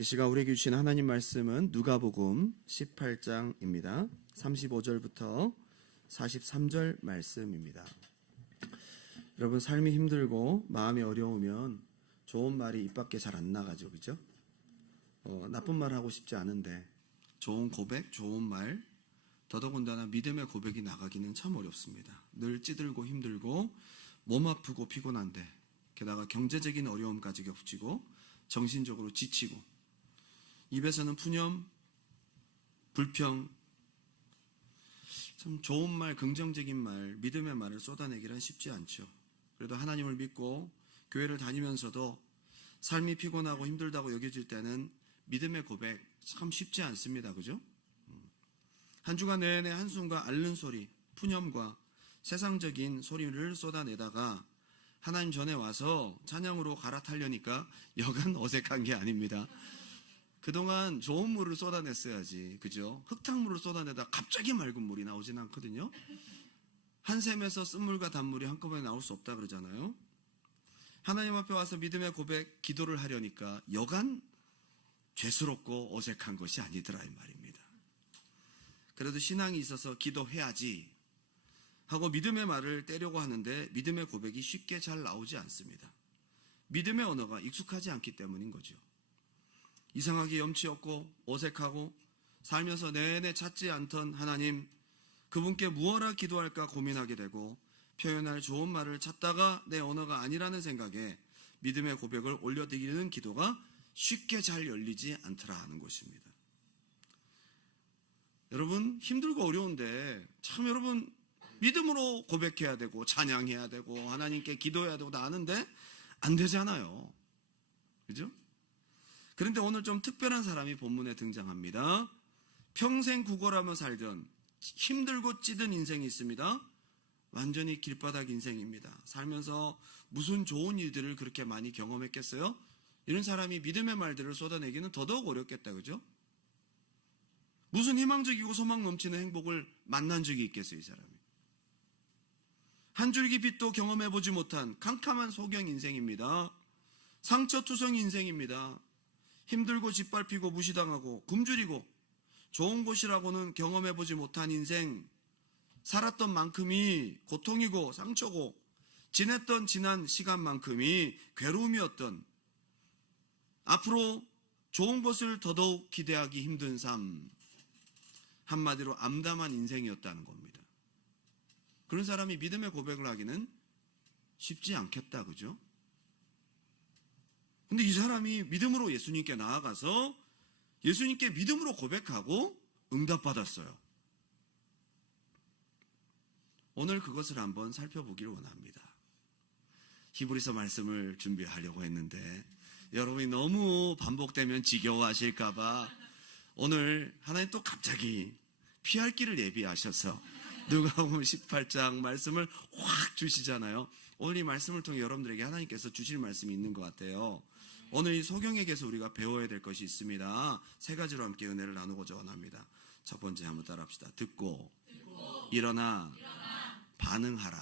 이 시간 우리에게 주신 하나님 말씀은 누가복음 18장입니다. 35절부터 43절 말씀입니다. 여러분, 삶이 힘들고 마음이 어려우면 좋은 말이 입 밖에 잘 안 나가죠, 그죠? 나쁜 말 하고 싶지 않은데 좋은 고백, 좋은 말, 더더군다나 믿음의 고백이 나가기는 참 어렵습니다. 늘 찌들고 힘들고 몸 아프고 피곤한데, 게다가 경제적인 어려움까지 겹치고 정신적으로 지치고, 입에서는 푸념, 불평, 참 좋은 말, 긍정적인 말, 믿음의 말을 쏟아내기란 쉽지 않죠. 그래도 하나님을 믿고 교회를 다니면서도 삶이 피곤하고 힘들다고 여겨질 때는 믿음의 고백 참 쉽지 않습니다. 그죠? 한 주간 내내 한숨과 앓는 소리, 푸념과 세상적인 소리를 쏟아내다가 하나님 전에 와서 찬양으로 갈아타려니까 여간 어색한 게 아닙니다. 그동안 좋은 물을 쏟아냈어야지, 그죠? 흙탕물을 쏟아내다 갑자기 맑은 물이 나오진 않거든요. 한 샘에서 쓴물과 단물이 한꺼번에 나올 수 없다 그러잖아요. 하나님 앞에 와서 믿음의 고백, 기도를 하려니까 여간 죄스럽고 어색한 것이 아니더라 이 말입니다. 그래도 신앙이 있어서 기도해야지 하고 믿음의 말을 떼려고 하는데 믿음의 고백이 쉽게 잘 나오지 않습니다. 믿음의 언어가 익숙하지 않기 때문인 거죠. 이상하게 염치 없고 어색하고 살면서 내내 찾지 않던 하나님, 그분께 무엇라 기도할까 고민하게 되고 표현할 좋은 말을 찾다가 내 언어가 아니라는 생각에 믿음의 고백을 올려드리는 기도가 쉽게 잘 열리지 않더라 하는 것입니다. 여러분, 힘들고 어려운데 참 여러분 믿음으로 고백해야 되고 찬양해야 되고 하나님께 기도해야 되고 다 아는데 안 되잖아요. 그죠? 그런데 오늘 좀 특별한 사람이 본문에 등장합니다. 평생 구걸하며 살던 힘들고 찌든 인생이 있습니다. 완전히 길바닥 인생입니다. 살면서 무슨 좋은 일들을 그렇게 많이 경험했겠어요? 이런 사람이 믿음의 말들을 쏟아내기는 더더욱 어렵겠다, 그죠? 무슨 희망적이고 소망 넘치는 행복을 만난 적이 있겠어요, 이 사람이? 한 줄기 빛도 경험해보지 못한 캄캄한 소경 인생입니다. 상처투성 인생입니다. 힘들고 짓밟히고 무시당하고 굶주리고 좋은 곳이라고는 경험해보지 못한 인생, 살았던 만큼이 고통이고 상처고 지냈던 지난 시간만큼이 괴로움이었던, 앞으로 좋은 것을 더더욱 기대하기 힘든 삶, 한마디로 암담한 인생이었다는 겁니다. 그런 사람이 믿음의 고백을 하기는 쉽지 않겠다, 그죠? 근데 이 사람이 믿음으로 예수님께 나아가서 예수님께 믿음으로 고백하고 응답받았어요. 오늘 그것을 한번 살펴보기를 원합니다. 히브리서 말씀을 준비하려고 했는데 여러분이 너무 반복되면 지겨워하실까봐 오늘 하나님 또 갑자기 피할 길을 예비하셔서 누가복음 18장 말씀을 확 주시잖아요. 오늘 이 말씀을 통해 여러분들에게 하나님께서 주실 말씀이 있는 것 같아요. 오늘 이 소경에게서 우리가 배워야 될 것이 있습니다. 세 가지로 함께 은혜를 나누고자 원합니다. 첫 번째 한번 따라합시다. 듣고 일어나 반응하라.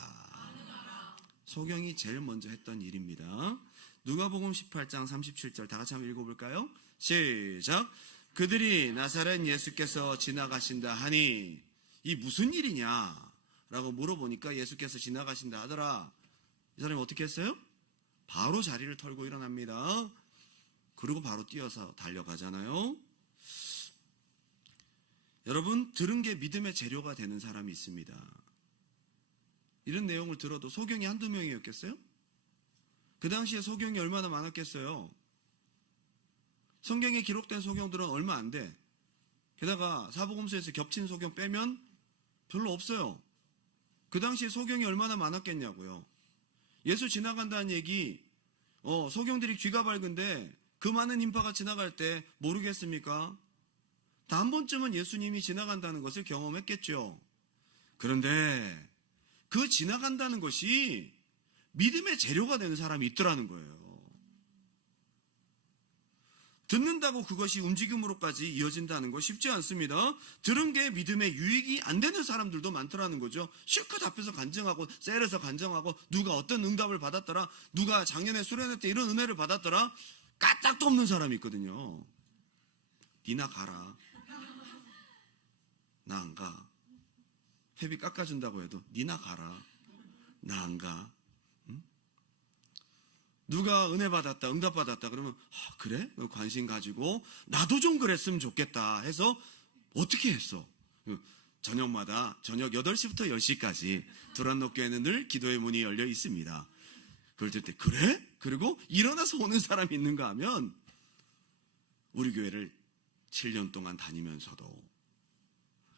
소경이 제일 먼저 했던 일입니다. 누가복음 18장 37절 다 같이 한번 읽어볼까요? 시작. 그들이 나사렛 예수께서 지나가신다 하니, 이 무슨 일이냐 라고 물어보니까 예수께서 지나가신다 하더라. 이 사람이 어떻게 했어요? 바로 자리를 털고 일어납니다. 그리고 바로 뛰어서 달려가잖아요. 여러분, 들은 게 믿음의 재료가 되는 사람이 있습니다. 이런 내용을 들어도 소경이 한두 명이었겠어요? 그 당시에 소경이 얼마나 많았겠어요? 성경에 기록된 소경들은 얼마 안 돼. 게다가 사복음서에서 겹친 소경 빼면 별로 없어요. 그 당시에 소경이 얼마나 많았겠냐고요. 예수 지나간다는 얘기, 소경들이 귀가 밝은데 그 많은 인파가 지나갈 때 모르겠습니까? 다 한 번쯤은 예수님이 지나간다는 것을 경험했겠죠. 그런데 그 지나간다는 것이 믿음의 재료가 되는 사람이 있더라는 거예요. 듣는다고 그것이 움직임으로까지 이어진다는 거 쉽지 않습니다. 들은 게 믿음의 유익이 안 되는 사람들도 많더라는 거죠. 실컷 앞에서 간증하고 셀에서 간증하고 누가 어떤 응답을 받았더라, 누가 작년에 수련회 때 이런 은혜를 받았더라, 까딱도 없는 사람이 있거든요. 니나 가라. 나 안 가. 회비 깎아준다고 해도 니나 가라. 나 안 가. 응? 누가 은혜 받았다, 응답 받았다 그러면 그래? 관심 가지고 나도 좀 그랬으면 좋겠다 해서 어떻게 했어? 저녁마다 저녁 8시부터 10시까지 두란노교회는 늘 기도의 문이 열려 있습니다. 그럴 때 그래? 그리고 일어나서 오는 사람이 있는가 하면 우리 교회를 7년 동안 다니면서도,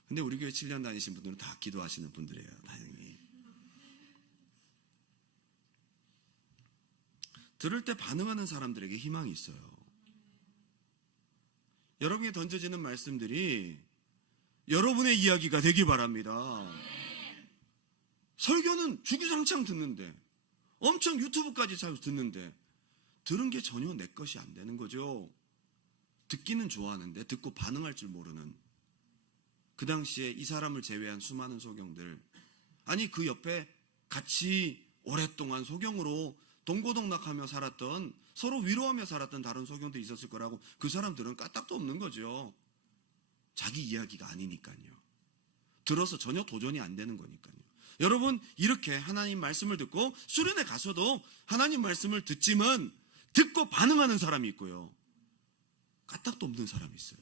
근데 우리 교회 7년 다니신 분들은 다 기도하시는 분들이에요. 다행히. 들을 때 반응하는 사람들에게 희망이 있어요. 여러분에게 던져지는 말씀들이 여러분의 이야기가 되기 바랍니다. 설교는 주구장창 듣는데, 엄청 유튜브까지 잘 듣는데 들은 게 전혀 내 것이 안 되는 거죠. 듣기는 좋아하는데 듣고 반응할 줄 모르는, 그 당시에 이 사람을 제외한 수많은 소경들, 아니 그 옆에 같이 오랫동안 소경으로 동고동락하며 살았던, 서로 위로하며 살았던 다른 소경들이 있었을 거라고 그 사람들은 까딱도 없는 거죠. 자기 이야기가 아니니까요. 들어서 전혀 도전이 안 되는 거니까요. 여러분, 이렇게 하나님 말씀을 듣고 수련회 가서도 하나님 말씀을 듣지만 듣고 반응하는 사람이 있고요, 까딱도 없는 사람이 있어요.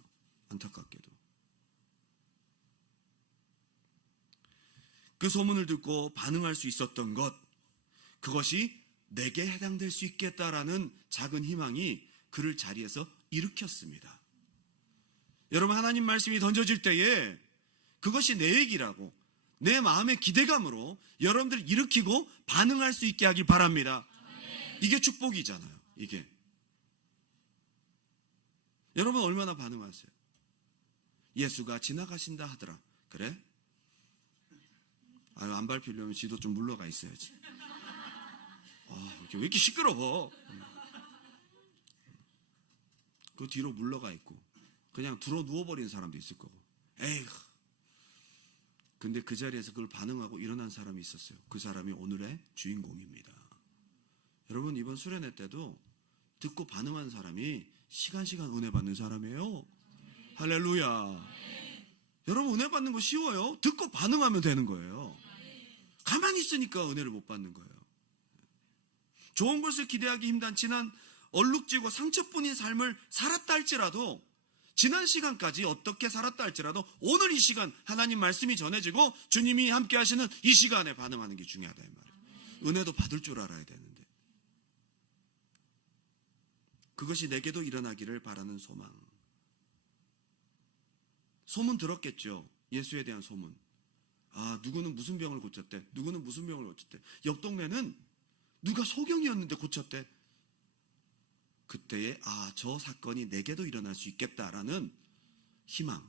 안타깝게도. 그 소문을 듣고 반응할 수 있었던 것, 그것이 내게 해당될 수 있겠다라는 작은 희망이 그를 자리에서 일으켰습니다. 여러분, 하나님 말씀이 던져질 때에 그것이 내 얘기라고 내 마음의 기대감으로 여러분들이 일으키고 반응할 수 있게 하길 바랍니다. 이게 축복이잖아요. 이게. 여러분 얼마나 반응하세요? 예수가 지나가신다 하더라. 그래? 아유, 안 밟히려면 지도 좀 물러가 있어야지. 왜 이렇게 시끄러워? 그 뒤로 물러가 있고 그냥 들어 누워버리는 사람도 있을 거고. 에휴. 근데 그 자리에서 그걸 반응하고 일어난 사람이 있었어요. 그 사람이 오늘의 주인공입니다. 여러분, 이번 수련회 때도 듣고 반응한 사람이 시간 은혜 받는 사람이에요. 할렐루야. 여러분, 은혜 받는 거 쉬워요. 듣고 반응하면 되는 거예요. 가만히 있으니까 은혜를 못 받는 거예요. 좋은 것을 기대하기 힘든 지난 얼룩지고 상처뿐인 삶을 살았다 할지라도, 지난 시간까지 어떻게 살았다 할지라도 오늘 이 시간 하나님 말씀이 전해지고 주님이 함께 하시는 이 시간에 반응하는 게 중요하다 이 말이에요. 은혜도 받을 줄 알아야 되는데, 그것이 내게도 일어나기를 바라는 소망. 소문 들었겠죠. 예수에 대한 소문. 누구는 무슨 병을 고쳤대, 누구는 무슨 병을 고쳤대, 옆 동네는 누가 소경이었는데 고쳤대. 그때에 저 사건이 내게도 일어날 수 있겠다라는 희망,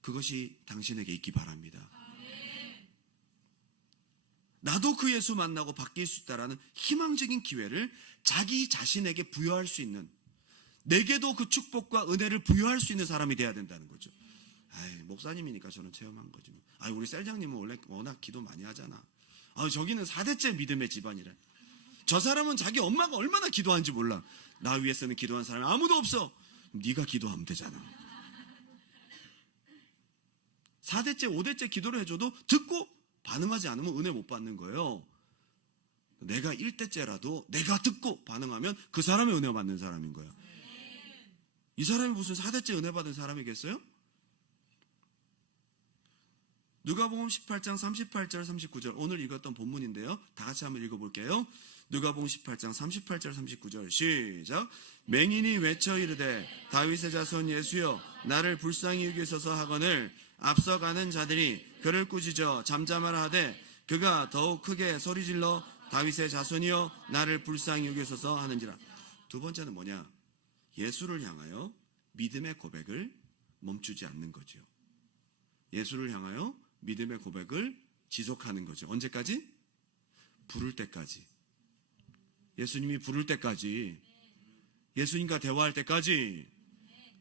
그것이 당신에게 있기 바랍니다. 나도 그 예수 만나고 바뀔 수 있다라는 희망적인 기회를 자기 자신에게 부여할 수 있는, 내게도 그 축복과 은혜를 부여할 수 있는 사람이 돼야 된다는 거죠. 목사님이니까 저는 체험한 거지. 우리 셀장님은 원래 워낙 기도 많이 하잖아. 저기는 4대째 믿음의 집안이래. 저 사람은 자기 엄마가 얼마나 기도하는지 몰라. 나 위해서는 기도한 사람이 아무도 없어. 네가 기도하면 되잖아. 4대째 5대째 기도를 해줘도 듣고 반응하지 않으면 은혜 못 받는 거예요. 내가 1대째라도 내가 듣고 반응하면 그 사람의 은혜 받는 사람인 거예요. 이 사람이 무슨 4대째 은혜 받은 사람이겠어요? 누가복음 18장 38절 39절, 오늘 읽었던 본문인데요. 다 같이 한번 읽어볼게요. 누가복음 18장 38절 39절 시작. 맹인이 외쳐 이르되 다윗의 자손 예수여 나를 불쌍히 여기소서 하거늘 앞서가는 자들이 그를 꾸짖어 잠잠하라 하되 그가 더욱 크게 소리질러 다윗의 자손이여 나를 불쌍히 여기소서 하는지라. 두 번째는 뭐냐? 예수를 향하여 믿음의 고백을 멈추지 않는 거죠. 예수를 향하여 믿음의 고백을 지속하는 거죠. 언제까지? 부를 때까지. 예수님이 부를 때까지. 예수님과 대화할 때까지.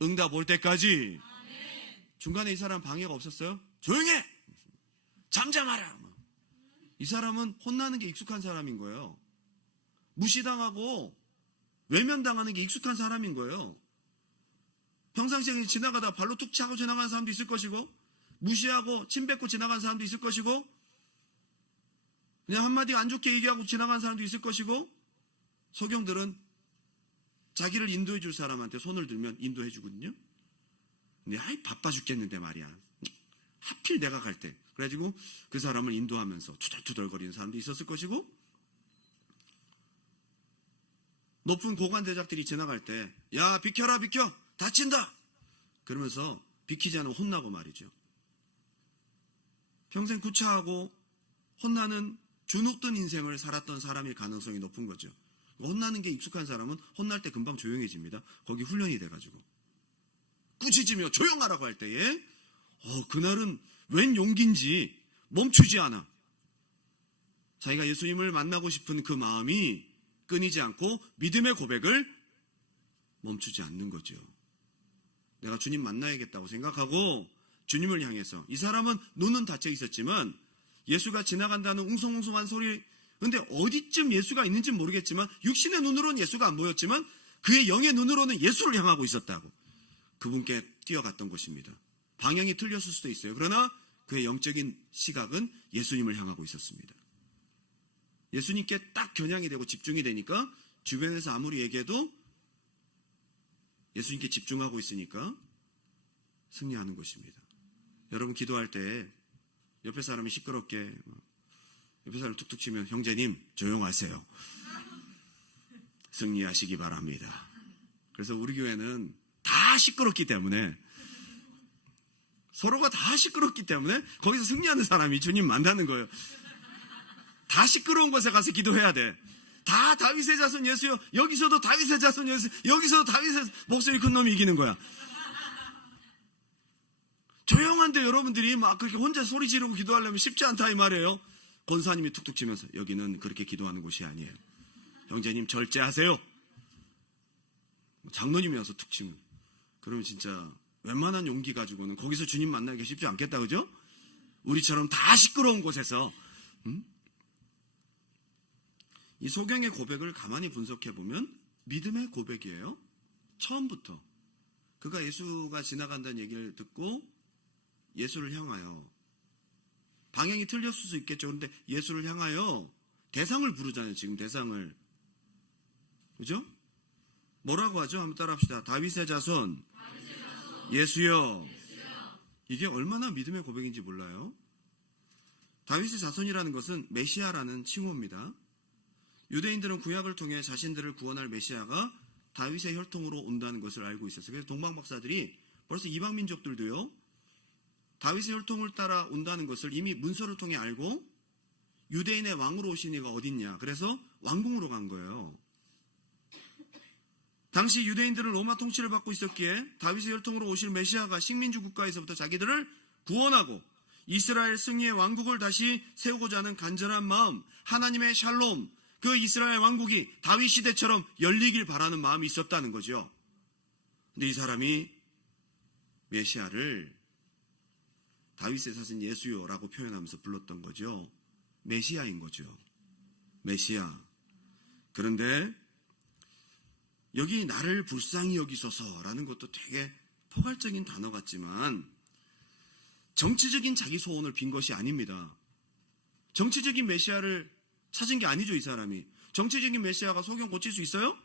응답 올 때까지. 중간에 이 사람 방해가 없었어요? 조용해! 잠잠하라! 이 사람은 혼나는 게 익숙한 사람인 거예요. 무시당하고 외면당하는 게 익숙한 사람인 거예요. 평상시에 지나가다 발로 툭 차고 지나가는 사람도 있을 것이고, 무시하고 침 뱉고 지나가는 사람도 있을 것이고, 그냥 한마디 안 좋게 얘기하고 지나가는 사람도 있을 것이고, 소경들은 자기를 인도해 줄 사람한테 손을 들면 인도해 주거든요. 근데 아이 바빠 죽겠는데 말이야. 하필 내가 갈 때. 그래가지고 그 사람을 인도하면서 투덜투덜거리는 사람도 있었을 것이고, 높은 고관대작들이 지나갈 때 야 비켜라 비켜 다친다 그러면서 비키지 않으면 혼나고 말이죠. 평생 구차하고 혼나는 주눅든 인생을 살았던 사람일 가능성이 높은 거죠. 혼나는 게 익숙한 사람은 혼날 때 금방 조용해집니다. 거기 훈련이 돼가지고 꾸짖으며 조용하라고 할 때에 그날은 웬 용기인지 멈추지 않아. 자기가 예수님을 만나고 싶은 그 마음이 끊이지 않고 믿음의 고백을 멈추지 않는 거죠. 내가 주님 만나야겠다고 생각하고 주님을 향해서, 이 사람은 눈은 닫혀 있었지만 예수가 지나간다는 웅성웅성한 소리, 근데 어디쯤 예수가 있는지 모르겠지만 육신의 눈으로는 예수가 안 보였지만 그의 영의 눈으로는 예수를 향하고 있었다고 그분께 뛰어갔던 것입니다. 방향이 틀렸을 수도 있어요. 그러나 그의 영적인 시각은 예수님을 향하고 있었습니다. 예수님께 딱 겨냥이 되고 집중이 되니까 주변에서 아무리 얘기해도 예수님께 집중하고 있으니까 승리하는 것입니다. 여러분 기도할 때 옆에 사람이 시끄럽게 옆에 사람을 툭툭 치면 형제님 조용하세요. 승리하시기 바랍니다. 그래서 우리 교회는 다 시끄럽기 때문에, 서로가 다 시끄럽기 때문에 거기서 승리하는 사람이 주님 만나는 거예요. 다 시끄러운 곳에 가서 기도해야 돼. 다 다윗의 자손 예수요. 여기서도 다윗의 자손 예수. 여기서도 다윗의 목소리 큰 놈이 이기는 거야. 조용한데 여러분들이 막 그렇게 혼자 소리 지르고 기도하려면 쉽지 않다 이 말이에요. 권사님이 툭툭 치면서 여기는 그렇게 기도하는 곳이 아니에요. 형제님 절제하세요. 장로님이 와서 툭 치면 그러면 진짜 웬만한 용기 가지고는 거기서 주님 만나기 쉽지 않겠다, 그죠? 우리처럼 다 시끄러운 곳에서. 이 소경의 고백을 가만히 분석해보면 믿음의 고백이에요. 처음부터 그가 예수가 지나간다는 얘기를 듣고 예수를 향하여, 방향이 틀렸을 수 있겠죠. 그런데 예수를 향하여 대상을 부르잖아요. 지금 대상을, 그죠? 뭐라고 하죠? 한번 따라합시다. 다윗의 자손 예수여. 이게 얼마나 믿음의 고백인지 몰라요. 다윗의 자손이라는 것은 메시아라는 칭호입니다. 유대인들은 구약을 통해 자신들을 구원할 메시아가 다윗의 혈통으로 온다는 것을 알고 있었어요. 그래서 동방박사들이 벌써 이방 민족들도요, 다윗의 혈통을 따라 온다는 것을 이미 문서를 통해 알고 유대인의 왕으로 오신 이가 어딨냐, 그래서 왕궁으로 간 거예요. 당시 유대인들은 로마 통치를 받고 있었기에 다윗의 혈통으로 오실 메시아가 식민지 국가에서부터 자기들을 구원하고 이스라엘 승리의 왕국을 다시 세우고자 하는 간절한 마음, 하나님의 샬롬, 그 이스라엘 왕국이 다윗 시대처럼 열리길 바라는 마음이 있었다는 거죠. 근데 이 사람이 메시아를 다윗의 자손 예수요라고 표현하면서 불렀던 거죠. 메시아인 거죠. 메시아. 그런데 여기 나를 불쌍히 여기소서라는 것도 되게 포괄적인 단어 같지만 정치적인 자기 소원을 빈 것이 아닙니다. 정치적인 메시아를 찾은 게 아니죠. 이 사람이 정치적인 메시아가 소경 고칠 수 있어요?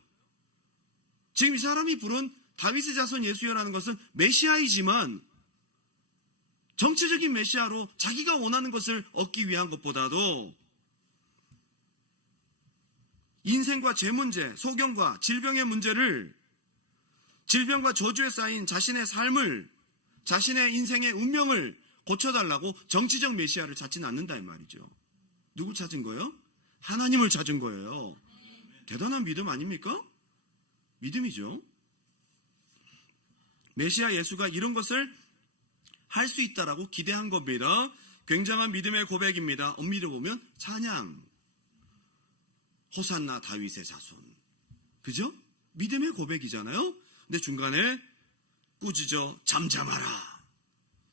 지금 이 사람이 부른 다윗의 자손 예수여라는 것은 메시아이지만 정치적인 메시아로 자기가 원하는 것을 얻기 위한 것보다도 인생과 죄 문제, 소경과 질병의 문제를, 질병과 저주에 쌓인 자신의 삶을, 자신의 인생의 운명을 고쳐달라고 정치적 메시아를 찾지는 않는다 이 말이죠. 누굴 찾은 거예요? 하나님을 찾은 거예요. 대단한 믿음 아닙니까? 믿음이죠. 메시아 예수가 이런 것을 할 수 있다라고 기대한 겁니다. 굉장한 믿음의 고백입니다. 엄밀히 보면 찬양, 호산나 다윗의 자손, 그죠? 믿음의 고백이잖아요. 근데 중간에 꾸짖어 잠잠하라.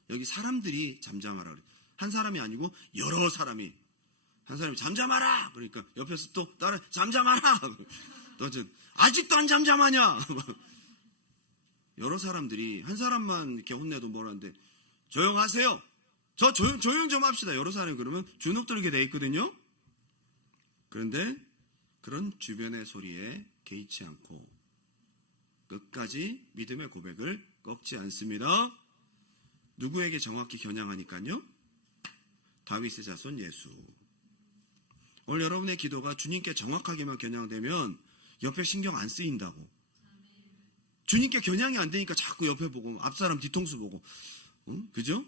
여기 사람들이 잠잠하라 그래. 한 사람이 아니고 여러 사람이, 한 사람이 잠잠하라 그러니까 옆에서 또 따라 잠잠하라. 아직도 안 잠잠하냐? 여러 사람들이 한 사람만 이렇게 혼내도 뭐라는데 조용하세요. 저 조용 좀 합시다. 여러 사람이 그러면 주눅 들게 돼 있거든요. 그런데 그런 주변의 소리에 개의치 않고 끝까지 믿음의 고백을 꺾지 않습니다. 누구에게 정확히 겨냥하니까요? 다윗의 자손 예수. 오늘 여러분의 기도가 주님께 정확하게만 겨냥되면 옆에 신경 안 쓰인다고. 주님께 겨냥이 안 되니까 자꾸 옆에 보고 앞사람 뒤통수 보고, 그죠?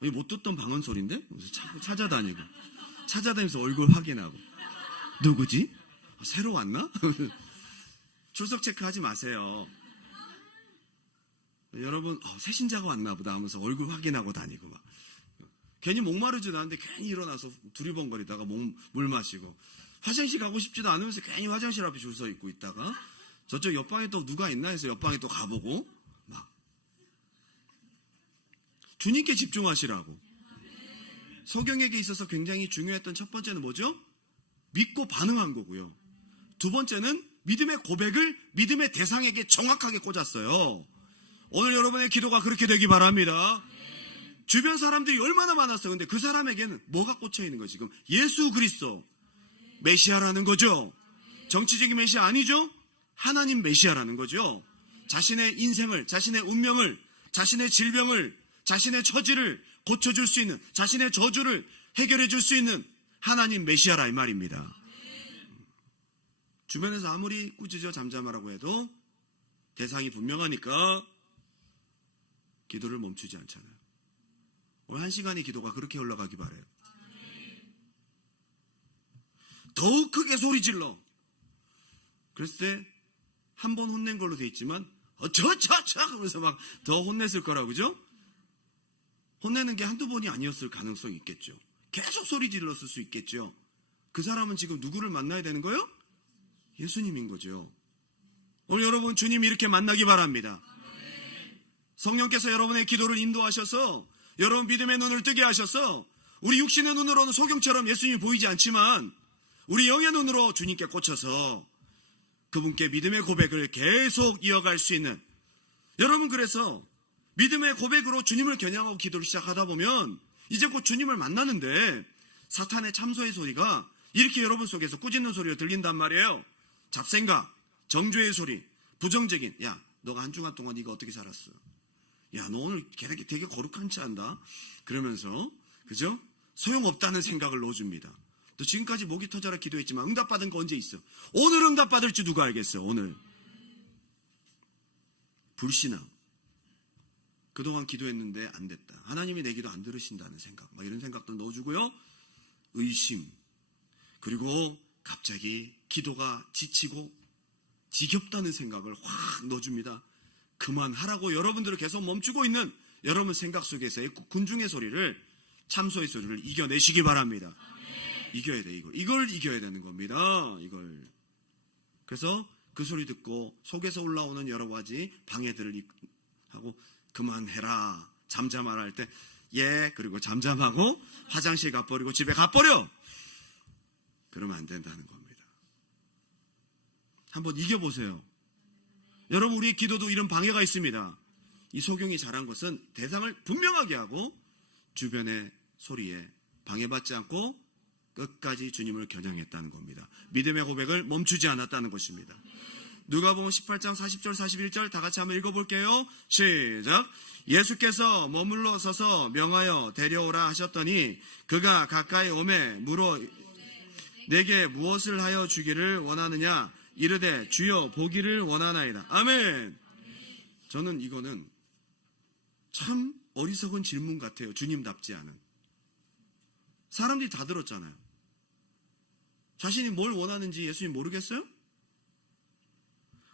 못 듣던 방언 소리인데? 자꾸 찾아다니면서 얼굴 확인하고. 누구지? 새로 왔나? 출석 체크하지 마세요. 여러분, 새신자가 왔나 보다 하면서 얼굴 확인하고 다니고 막. 괜히 목마르지도 않은데 괜히 일어나서 두리번거리다가 물 마시고, 화장실 가고 싶지도 않으면서 괜히 화장실 앞에 줄 서 있고 있다가, 저쪽 옆방에 또 누가 있나 해서 옆방에 또 가보고 막. 주님께 집중하시라고. 소경에게 있어서 굉장히 중요했던 첫 번째는 뭐죠? 믿고 반응한 거고요. 두 번째는 믿음의 고백을 믿음의 대상에게 정확하게 꽂았어요. 오늘 여러분의 기도가 그렇게 되기 바랍니다. 주변 사람들이 얼마나 많았어요. 근데 그 사람에게는 뭐가 꽂혀 있는 거죠? 지금 예수 그리스도 메시아라는 거죠. 정치적인 메시아 아니죠? 하나님 메시아라는 거죠. 자신의 인생을, 자신의 운명을, 자신의 질병을, 자신의 처지를 고쳐줄 수 있는, 자신의 저주를 해결해 줄 수 있는 하나님 메시아라 이 말입니다. 주변에서 아무리 꾸짖어 잠잠하라고 해도 대상이 분명하니까 기도를 멈추지 않잖아요. 오늘 1시간의 기도가 그렇게 흘러가기 바라요. 더욱 크게 소리 질러. 그랬을 때 한 번 혼낸 걸로 돼 있지만 저차차 하면서 막 더 혼냈을 거라고, 그죠? 혼내는 게 한두 번이 아니었을 가능성이 있겠죠. 계속 소리 질렀을 수 있겠죠. 그 사람은 지금 누구를 만나야 되는 거예요? 예수님인 거죠. 오늘 여러분 주님 이렇게 만나기 바랍니다. 성령께서 여러분의 기도를 인도하셔서 여러분 믿음의 눈을 뜨게 하셔서 우리 육신의 눈으로는 소경처럼 예수님이 보이지 않지만 우리 영의 눈으로 주님께 꽂혀서 그분께 믿음의 고백을 계속 이어갈 수 있는, 여러분 그래서 믿음의 고백으로 주님을 겨냥하고 기도를 시작하다 보면 이제 곧 주님을 만나는데 사탄의 참소의 소리가 이렇게 여러분 속에서 꾸짖는 소리가 들린단 말이에요. 잡생각, 정죄의 소리, 부정적인, 야 너가 한 주간 동안 이거 어떻게 살았어? 야 너 오늘 되게 거룩한 체 한다. 그러면서 그죠? 소용없다는 생각을 넣어줍니다. 또 지금까지 목이 터져라 기도했지만 응답받은 거 언제 있어? 오늘 응답받을지 누가 알겠어요? 오늘. 불신앙. 그동안 기도했는데 안 됐다. 하나님이 내 기도 안 들으신다는 생각. 막 이런 생각도 넣어주고요. 의심. 그리고 갑자기 기도가 지치고 지겹다는 생각을 확 넣어줍니다. 그만하라고 여러분들을 계속 멈추고 있는 여러분 생각 속에서의 군중의 소리를, 참소의 소리를 이겨내시기 바랍니다. 이겨야 돼, 이걸 이겨야 되는 겁니다. 이걸. 그래서 그 소리 듣고 속에서 올라오는 여러 가지 방해들을 하고 그만해라, 잠잠하라 할 때 예, 그리고 잠잠하고 화장실 가버리고 집에 가버려. 그러면 안 된다는 겁니다. 한번 이겨보세요. 여러분 우리의 기도도 이런 방해가 있습니다. 이 소경이 잘한 것은 대상을 분명하게 하고 주변의 소리에 방해받지 않고 끝까지 주님을 겨냥했다는 겁니다. 믿음의 고백을 멈추지 않았다는 것입니다. 누가복음 18장 40절 41절 다 같이 한번 읽어볼게요. 시작. 예수께서 머물러 서서 명하여 데려오라 하셨더니 그가 가까이 오매 물어 내게 무엇을 하여 주기를 원하느냐 이르되 주여 보기를 원하나이다. 아멘. 저는 이거는 참 어리석은 질문 같아요. 주님답지 않은. 사람들이 다 들었잖아요. 자신이 뭘 원하는지 예수님 모르겠어요?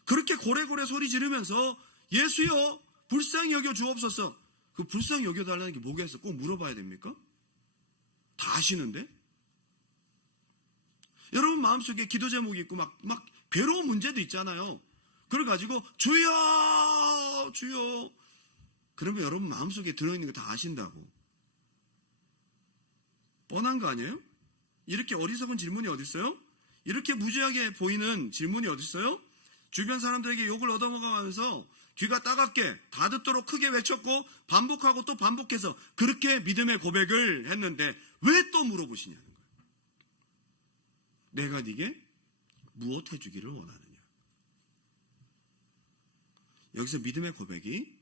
그렇게 고래고래 소리 지르면서 예수여 불쌍히 여겨 주옵소서. 그 불쌍히 여겨달라는 게 뭐겠어? 꼭 물어봐야 됩니까? 다 아시는데? 여러분 마음속에 기도 제목이 있고 막 괴로운 문제도 있잖아요. 그래가지고 주여 주여 그러면 여러분 마음속에 들어있는 거 다 아신다고. 뻔한 거 아니에요? 이렇게 어리석은 질문이 어디 있어요? 이렇게 무지하게 보이는 질문이 어디 있어요? 주변 사람들에게 욕을 얻어먹어가면서 귀가 따갑게 다 듣도록 크게 외쳤고 반복하고 또 반복해서 그렇게 믿음의 고백을 했는데 왜 또 물어보시냐는 거예요. 내가 네게 무엇 해주기를 원하느냐. 여기서 믿음의 고백이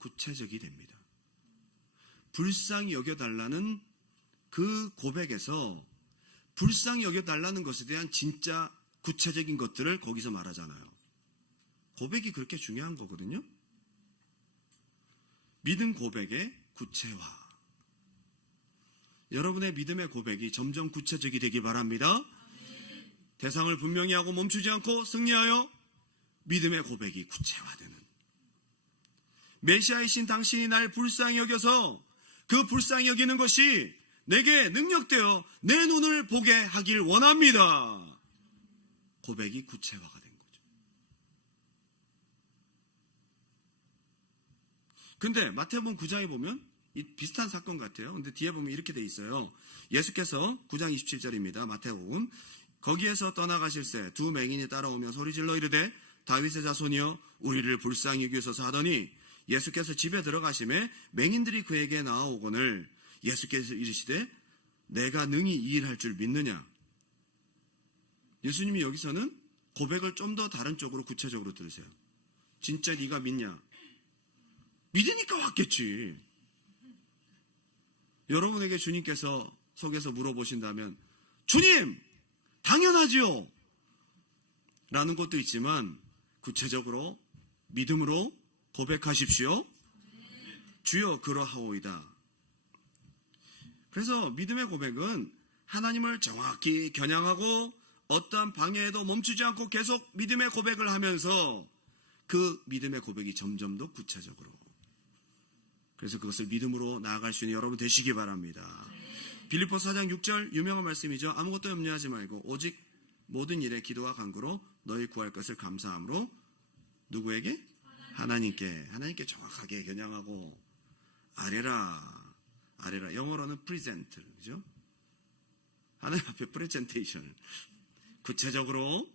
구체적이 됩니다. 불쌍히 여겨달라는 그 고백에서 불쌍히 여겨달라는 것에 대한 진짜 구체적인 것들을 거기서 말하잖아요. 고백이 그렇게 중요한 거거든요. 믿음 고백의 구체화. 여러분의 믿음의 고백이 점점 구체적이 되길 바랍니다. 대상을 분명히 하고 멈추지 않고 승리하여 믿음의 고백이 구체화되는, 메시아이신 당신이 날 불쌍히 여겨서 그 불쌍히 여기는 것이 내게 능력되어 내 눈을 보게 하길 원합니다. 고백이 구체화가 된 거죠. 근데 마태복음 9장에 보면 비슷한 사건 같아요. 근데 뒤에 보면 이렇게 돼 있어요. 예수께서 9장 27절입니다. 마태복음. 거기에서 떠나가실새 두 맹인이 따라오며 소리질러 이르되 다윗의 자손이여 우리를 불쌍히 여기소서 하더니 예수께서 집에 들어가심에 맹인들이 그에게 나아오거늘 예수께서 이르시되 내가 능히 이 일할 줄 믿느냐. 예수님이 여기서는 고백을 좀 더 다른 쪽으로 구체적으로 들으세요. 진짜 네가 믿냐? 믿으니까 왔겠지. 여러분에게 주님께서 속에서 물어보신다면 주님 당연하지요 라는 것도 있지만 구체적으로 믿음으로 고백하십시오. 주여 그러하오이다. 그래서 믿음의 고백은 하나님을 정확히 겨냥하고 어떠한 방해에도 멈추지 않고 계속 믿음의 고백을 하면서 그 믿음의 고백이 점점 더 구체적으로, 그래서 그것을 믿음으로 나아갈 수 있는 여러분 되시기 바랍니다. 빌립보서 4장 6절 유명한 말씀이죠. 아무것도 염려하지 말고 오직 모든 일에 기도와 간구로 너희 구할 것을 감사함으로 누구에게? 하나님께 정확하게 겨냥하고 아뢰라. 영어로는 present, 그죠? 하나님 앞에 프레젠테이션, 구체적으로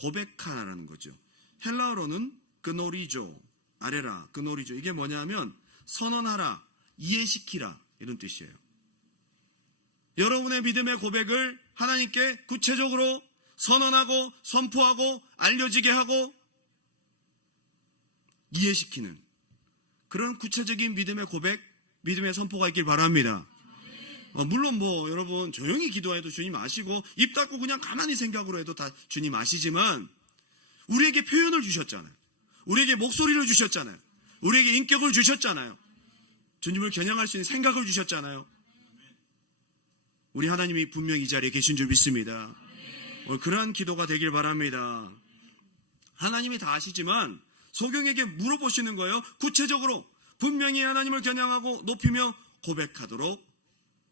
고백하라는 거죠. 헬라어로는 그노리조, 아뢰라, 그노리조. 이게 뭐냐면 선언하라, 이해시키라 이런 뜻이에요. 여러분의 믿음의 고백을 하나님께 구체적으로 선언하고 선포하고 알려지게 하고 이해시키는 그런 구체적인 믿음의 고백, 믿음의 선포가 있길 바랍니다. 물론 여러분 조용히 기도해도 주님 아시고 입 닫고 그냥 가만히 생각으로 해도 다 주님 아시지만 우리에게 표현을 주셨잖아요. 우리에게 목소리를 주셨잖아요. 우리에게 인격을 주셨잖아요. 주님을 겨냥할 수 있는 생각을 주셨잖아요. 우리 하나님이 분명히 이 자리에 계신 줄 믿습니다. 그러한 기도가 되길 바랍니다. 하나님이 다 아시지만 소경에게 물어보시는 거예요. 구체적으로 분명히 하나님을 겨냥하고 높이며 고백하도록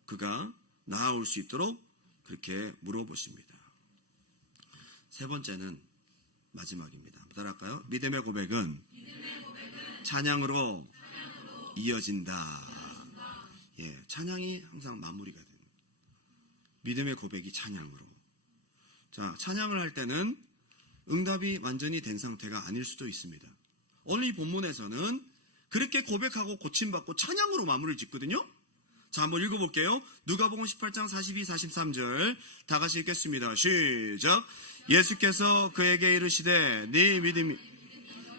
그가 나아올 수 있도록 그렇게 물어보십니다. 세 번째는 마지막입니다. 따라할까요? 믿음의 고백은 찬양으로 이어진다. 예, 찬양이 항상 마무리가 됩니다. 믿음의 고백이 찬양으로. 자, 찬양을 할 때는 응답이 완전히 된 상태가 아닐 수도 있습니다. 오늘 이 본문에서는 그렇게 고백하고 고침받고 찬양으로 마무리를 짓거든요. 자, 한번 읽어볼게요. 누가복음 18장 42, 43절 다 같이 읽겠습니다. 시작. 예수께서 그에게 이르시되 네 믿음이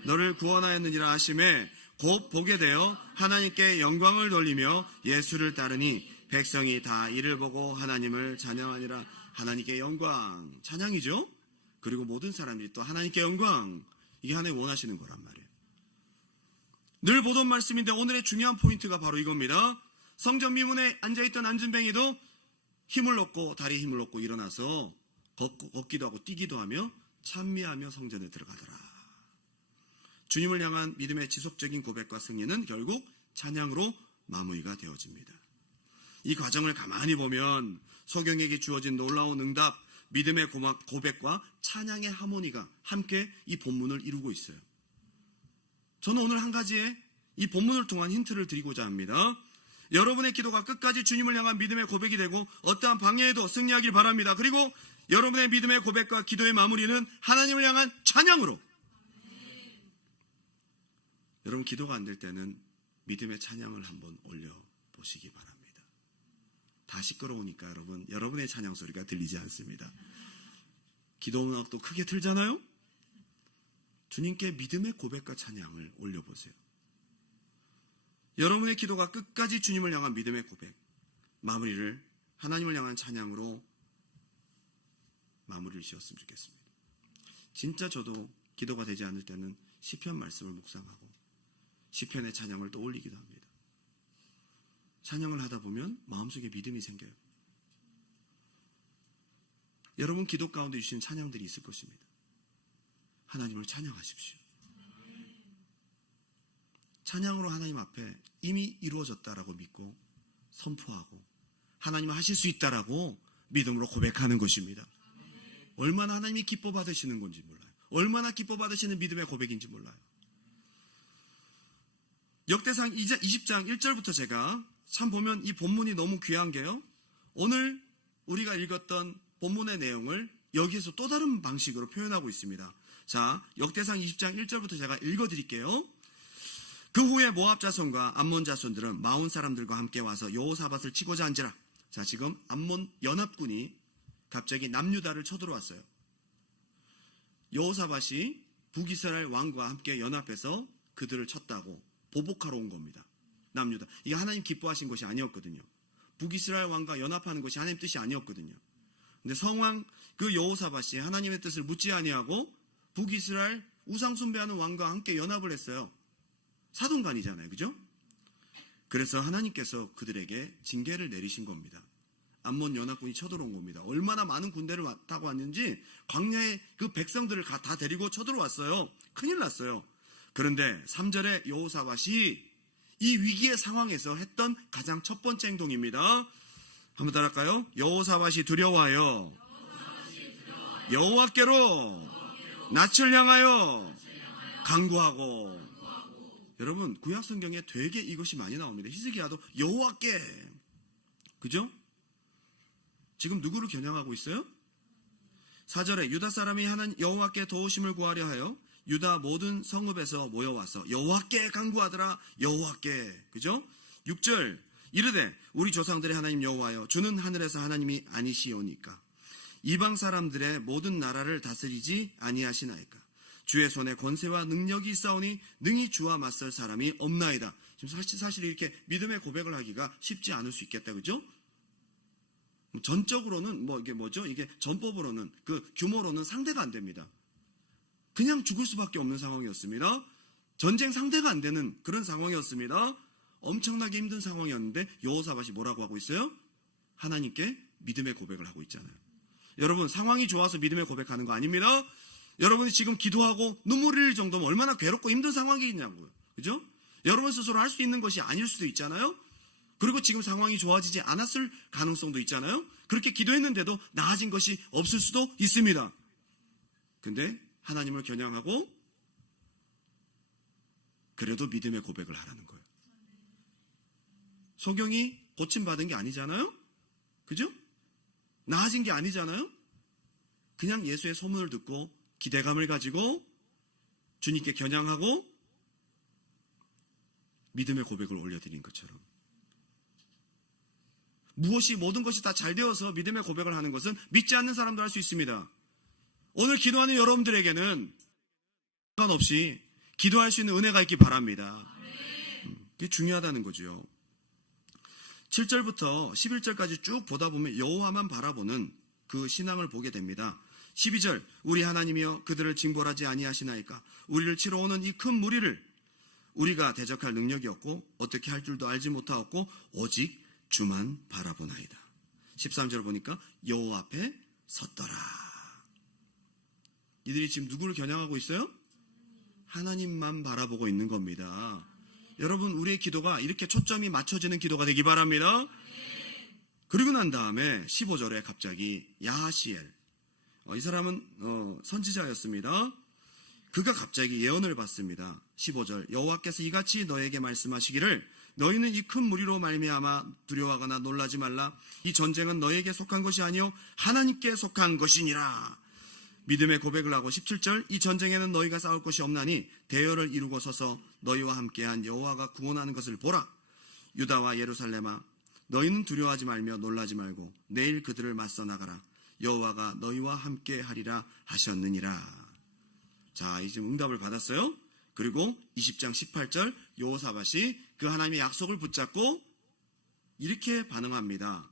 너를 구원하였느니라 하시매 곧 보게 되어 하나님께 영광을 돌리며 예수를 따르니 백성이 다 이를 보고 하나님을 찬양하니라. 하나님께 영광, 찬양이죠. 그리고 모든 사람들이 또 하나님께 영광, 이게 하나님 원하시는 거란 말이에요. 늘 보던 말씀인데 오늘의 중요한 포인트가 바로 이겁니다. 성전 미문에 앉아있던 안진뱅이도 힘을 얻고 다리에 힘을 얻고 일어나서 걷기도 하고 뛰기도 하며 찬미하며 성전에 들어가더라. 주님을 향한 믿음의 지속적인 고백과 승리는 결국 찬양으로 마무리가 되어집니다. 이 과정을 가만히 보면 소경에게 주어진 놀라운 응답, 믿음의 고백과 찬양의 하모니가 함께 이 본문을 이루고 있어요. 저는 오늘 한 가지의 이 본문을 통한 힌트를 드리고자 합니다. 여러분의 기도가 끝까지 주님을 향한 믿음의 고백이 되고 어떠한 방해에도 승리하길 바랍니다. 그리고 여러분의 믿음의 고백과 기도의 마무리는 하나님을 향한 찬양으로. 여러분 기도가 안 될 때는 믿음의 찬양을 한번 올려보시기 바랍니다. 다 시끄러우니까 여러분의 찬양 소리가 들리지 않습니다. 기도 음악도 크게 틀잖아요. 주님께 믿음의 고백과 찬양을 올려보세요. 여러분의 기도가 끝까지 주님을 향한 믿음의 고백, 마무리를 하나님을 향한 찬양으로 마무리를 지었으면 좋겠습니다. 진짜 저도 기도가 되지 않을 때는 시편 말씀을 묵상하고 시편의 찬양을 또 올리기도 합니다. 찬양을 하다 보면 마음속에 믿음이 생겨요. 여러분 기도 가운데 주신 찬양들이 있을 것입니다. 하나님을 찬양하십시오. 찬양으로 하나님 앞에 이미 이루어졌다라고 믿고 선포하고 하나님 하실 수 있다라고 믿음으로 고백하는 것입니다. 얼마나 하나님이 기뻐 받으시는 건지 몰라요. 얼마나 기뻐 받으시는 믿음의 고백인지 몰라요. 역대상 20장 1절부터 제가 참 보면 이 본문이 너무 귀한 게요. 오늘 우리가 읽었던 본문의 내용을 여기에서 또 다른 방식으로 표현하고 있습니다. 자, 역대상 20장 1절부터 제가 읽어드릴게요. 그 후에 모압 자손과 암몬 자손들은 마온 사람들과 함께 와서 여호사밧을 치고자 한지라. 자, 지금 암몬 연합군이 갑자기 남유다를 쳐들어왔어요. 여호사밧이 북이스라엘 왕과 함께 연합해서 그들을 쳤다고 보복하러 온 겁니다. 남유다. 이게 하나님 기뻐하신 것이 아니었거든요. 북이스라엘 왕과 연합하는 것이 하나님 뜻이 아니었거든요. 근데 성왕 그 여호사밧이 하나님의 뜻을 묻지 아니하고 북이스라엘 우상 숭배하는 왕과 함께 연합을 했어요. 사돈간이잖아요. 그죠? 그래서 하나님께서 그들에게 징계를 내리신 겁니다. 암몬 연합군이 쳐들어온 겁니다. 얼마나 많은 군대를 타고 왔는지 광야에 그 백성들을 다 데리고 쳐들어왔어요. 큰일 났어요. 그런데 3절에 여호사밧이 이 위기의 상황에서 했던 가장 첫 번째 행동입니다. 한번 따라할까요? 여호사밧이 두려워하여 여호와께로 낯을 향하여 간구하고. 여러분 구약 성경에 되게 이것이 많이 나옵니다. 히스기야도 여호와께, 그죠? 지금 누구를 겨냥하고 있어요? 4절에 유다 사람이 하나님 여호와께 도우심을 구하려 하여 유다 모든 성읍에서 모여와서 여호와께 간구하더라. 여호와께, 그죠? 6절 이르되 우리 조상들의 하나님 여호와여 주는 하늘에서 하나님이 아니시오니까 이방 사람들의 모든 나라를 다스리지 아니하시나이까 주의 손에 권세와 능력이 있사오니 능히 주와 맞설 사람이 없나이다. 지금 사실 이렇게 믿음의 고백을 하기가 쉽지 않을 수 있겠다, 그죠? 전적으로는 이게 전법으로는 그 규모로는 상대가 안 됩니다. 그냥 죽을 수밖에 없는 상황이었습니다. 전쟁 상대가 안 되는 그런 상황이었습니다. 엄청나게 힘든 상황이었는데 여호사밧이 뭐라고 하고 있어요? 하나님께 믿음의 고백을 하고 있잖아요. 여러분 상황이 좋아서 믿음의 고백하는 거 아닙니다. 여러분이 지금 기도하고 눈물 흘릴 정도면 얼마나 괴롭고 힘든 상황이냐고요. 그죠? 여러분 스스로 할 수 있는 것이 아닐 수도 있잖아요. 그리고 지금 상황이 좋아지지 않았을 가능성도 있잖아요. 그렇게 기도했는데도 나아진 것이 없을 수도 있습니다. 근데 하나님을 겨냥하고 그래도 믿음의 고백을 하라는 거예요. 소경이 고침받은 게 아니잖아요. 그죠? 나아진 게 아니잖아요. 그냥 예수의 소문을 듣고 기대감을 가지고 주님께 겨냥하고 믿음의 고백을 올려드린 것처럼 모든 것이 다 잘 되어서 믿음의 고백을 하는 것은 믿지 않는 사람도 할 수 있습니다. 오늘 기도하는 여러분들에게는 상관없이 기도할 수 있는 은혜가 있기 바랍니다. 그게 중요하다는 거죠. 7절부터 11절까지 쭉 보다 보면 여호와만 바라보는 그 신앙을 보게 됩니다. 12절 우리 하나님이여 그들을 징벌하지 아니하시나이까 우리를 치러 오는 이 큰 무리를 우리가 대적할 능력이 없고 어떻게 할 줄도 알지 못하였고 오직 주만 바라보나이다. 13절 보니까 여호와 앞에 섰더라. 이들이 지금 누구를 겨냥하고 있어요? 하나님만 바라보고 있는 겁니다. 여러분 우리의 기도가 이렇게 초점이 맞춰지는 기도가 되기 바랍니다. 그리고 난 다음에 15절에 갑자기 야하시엘, 이 사람은 선지자였습니다. 그가 갑자기 예언을 받습니다. 15절 여호와께서 이같이 너에게 말씀하시기를 너희는 이 큰 무리로 말미암아 두려워하거나 놀라지 말라. 이 전쟁은 너에게 속한 것이 아니요 하나님께 속한 것이니라. 믿음의 고백을 하고 17절 이 전쟁에는 너희가 싸울 것이 없나니 대열을 이루고 서서 너희와 함께한 여호와가 구원하는 것을 보라. 유다와 예루살렘아 너희는 두려워하지 말며 놀라지 말고 내일 그들을 맞서 나가라. 여호와가 너희와 함께하리라 하셨느니라. 자, 이제 응답을 받았어요. 그리고 20장 18절 여호사밧이 그 하나님의 약속을 붙잡고 이렇게 반응합니다.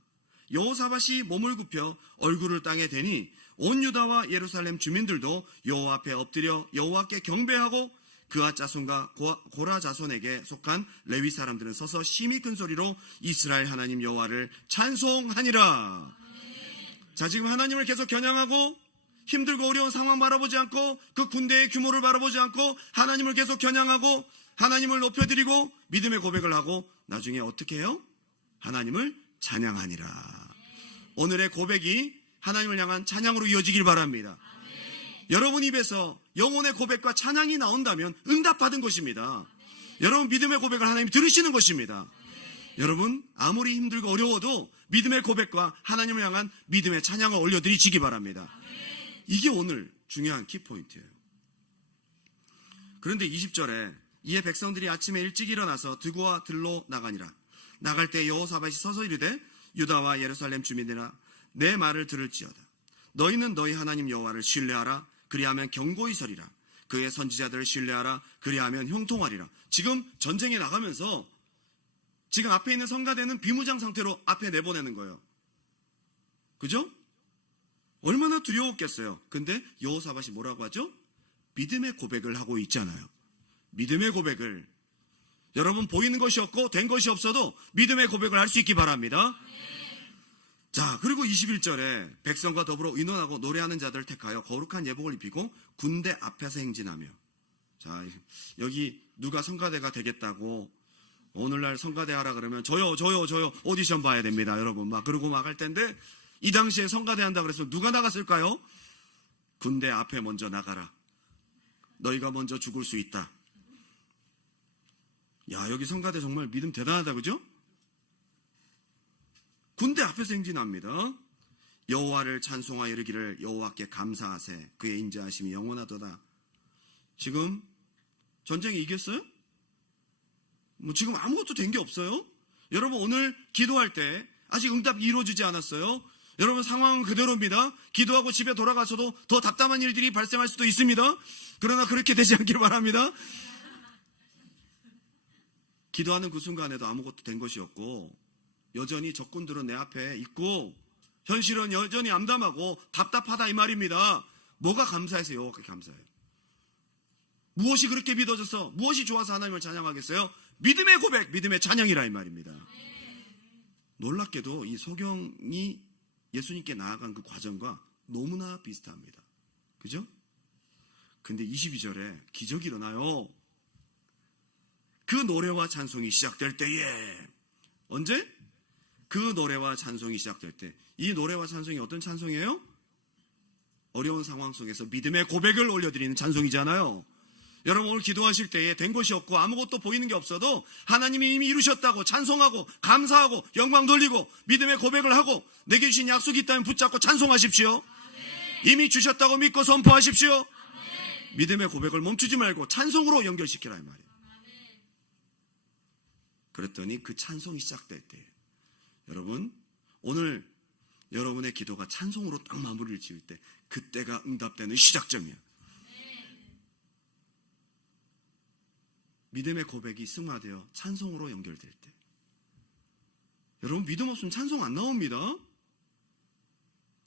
여호사밧이 몸을 굽혀 얼굴을 땅에 대니 온 유다와 예루살렘 주민들도 여호와 앞에 엎드려 여호와께 경배하고 그아 자손과 고라 자손에게 속한 레위 사람들은 서서 심히 큰 소리로 이스라엘 하나님 여호와를 찬송하니라. 자, 지금 하나님을 계속 겨냥하고 힘들고 어려운 상황 바라보지 않고 그 군대의 규모를 바라보지 않고 하나님을 계속 겨냥하고 하나님을 높여드리고 믿음의 고백을 하고 나중에 어떻게 해요? 하나님을 찬양하니라. 오늘의 고백이 하나님을 향한 찬양으로 이어지길 바랍니다. 여러분 입에서 영혼의 고백과 찬양이 나온다면 응답받은 것입니다. 여러분 믿음의 고백을 하나님이 들으시는 것입니다. 여러분 아무리 힘들고 어려워도 믿음의 고백과 하나님을 향한 믿음의 찬양을 올려드리시기 바랍니다. 이게 오늘 중요한 키포인트예요. 그런데 20절에 이에 백성들이 아침에 일찍 일어나서 드고와 들로 나가니라. 나갈 때 여호사밧이 서서 이르되 유다와 예루살렘 주민들아 내 말을 들을지어다. 너희는 너희 하나님 여호와를 신뢰하라. 그리하면 경고히 서리라. 그의 선지자들을 신뢰하라. 그리하면 형통하리라. 지금 전쟁에 나가면서 지금 앞에 있는 성가대는 비무장 상태로 앞에 내보내는 거예요. 그죠? 얼마나 두려웠겠어요. 근데 여호사밧이 뭐라고 하죠? 믿음의 고백을 하고 있잖아요. 믿음의 고백을. 여러분 보이는 것이 없고 된 것이 없어도 믿음의 고백을 할 수 있기 바랍니다. 자, 그리고 21절에 백성과 더불어 의논하고 노래하는 자들을 택하여 거룩한 예복을 입히고 군대 앞에서 행진하며. 자, 여기 누가 성가대가 되겠다고 오늘날 성가대 하라 그러면 저요 오디션 봐야 됩니다. 여러분 막 그러고 막 할 텐데 이 당시에 성가대 한다 그래서 누가 나갔을까요? 군대 앞에 먼저 나가라. 너희가 먼저 죽을 수 있다. 야, 여기 성가대 정말 믿음 대단하다, 그죠? 군대 앞에서 행진합니다. 여호와를 찬송하여 이르기를 여호와께 감사하세. 그의 인자하심이 영원하도다. 지금 전쟁에 이겼어요? 뭐 지금 아무것도 된 게 없어요. 여러분 오늘 기도할 때 아직 응답이 이루어지지 않았어요. 여러분 상황은 그대로입니다. 기도하고 집에 돌아가서도 더 답답한 일들이 발생할 수도 있습니다. 그러나 그렇게 되지 않기를 바랍니다. 기도하는 그 순간에도 아무것도 된 것이 없고 여전히 적군들은 내 앞에 있고 현실은 여전히 암담하고 답답하다 이 말입니다. 뭐가 감사해서 여호와께 감사해요? 무엇이 그렇게 믿어져서 무엇이 좋아서 하나님을 찬양하겠어요? 믿음의 고백, 믿음의 찬양이라 이 말입니다. 놀랍게도 이 소경이 예수님께 나아간 그 과정과 너무나 비슷합니다. 그죠? 근데 22절에 기적이 일어나요. 그 노래와 찬송이 시작될 때에 언제? 그 노래와 찬송이 시작될 때. 이 노래와 찬송이 어떤 찬송이에요? 어려운 상황 속에서 믿음의 고백을 올려드리는 찬송이잖아요. 여러분 오늘 기도하실 때에 된 것이 없고 아무것도 보이는 게 없어도 하나님이 이미 이루셨다고 찬송하고 감사하고 영광 돌리고 믿음의 고백을 하고 내게 주신 약속이 있다면 붙잡고 찬송하십시오. 이미 주셨다고 믿고 선포하십시오. 믿음의 고백을 멈추지 말고 찬송으로 연결시키라 이 말이에요. 그랬더니 그 찬송이 시작될 때 여러분 오늘 여러분의 기도가 찬송으로 딱 마무리를 지을 때 그때가 응답되는 시작점이야. 믿음의 고백이 승화되어 찬송으로 연결될 때 여러분 믿음 없으면 찬송 안 나옵니다.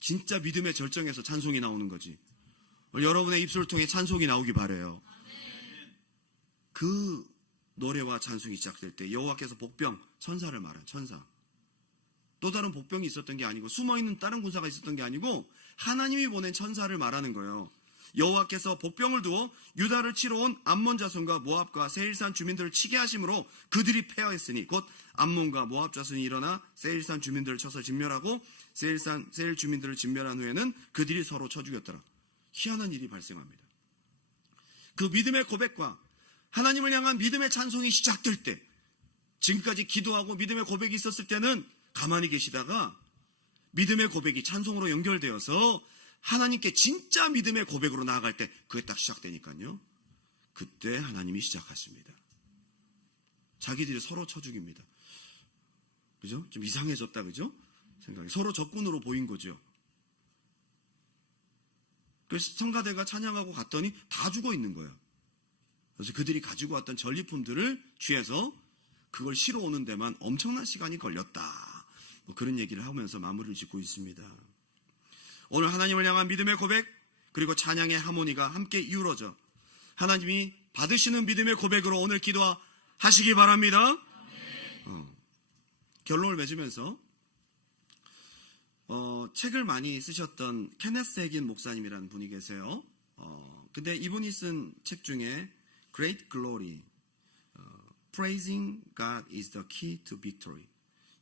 진짜 믿음의 절정에서 찬송이 나오는 거지. 여러분의 입술을 통해 찬송이 나오기 바라요. 그 노래와 찬송이 시작될 때 여호와께서 복병 천사를 말한 천사 또 다른 복병이 있었던 게 아니고 숨어있는 다른 군사가 있었던 게 아니고 하나님이 보낸 천사를 말하는 거예요. 여호와께서 복병을 두어 유다를 치러 온 암몬 자손과 모압과 세일산 주민들을 치게 하심으로 그들이 패하였으니 곧 암몬과 모압 자손이 일어나 세일산 주민들을 쳐서 진멸하고 세일 주민들을 진멸한 후에는 그들이 서로 쳐 죽였더라. 희한한 일이 발생합니다. 그 믿음의 고백과 하나님을 향한 믿음의 찬송이 시작될 때, 지금까지 기도하고 믿음의 고백이 있었을 때는 가만히 계시다가 믿음의 고백이 찬송으로 연결되어서 하나님께 진짜 믿음의 고백으로 나아갈 때 그게 딱 시작되니까요. 그때 하나님이 시작하십니다. 자기들이 서로 쳐 죽입니다. 그죠? 좀 이상해졌다, 그죠? 생각이. 서로 적군으로 보인 거죠. 그래서 성가대가 찬양하고 갔더니 다 죽어 있는 거예요. 그래서 그들이 가지고 왔던 전리품들을 취해서 그걸 실어 오는 데만 엄청난 시간이 걸렸다. 뭐 그런 얘기를 하면서 마무리를 짓고 있습니다. 오늘 하나님을 향한 믿음의 고백, 그리고 찬양의 하모니가 함께 이루어져 하나님이 받으시는 믿음의 고백으로 오늘 기도하시기 바랍니다. 결론을 맺으면서 책을 많이 쓰셨던 케네스 해긴 목사님이라는 분이 계세요. 근데 이분이 쓴 책 중에 Great Glory, Praising God is the Key to Victory,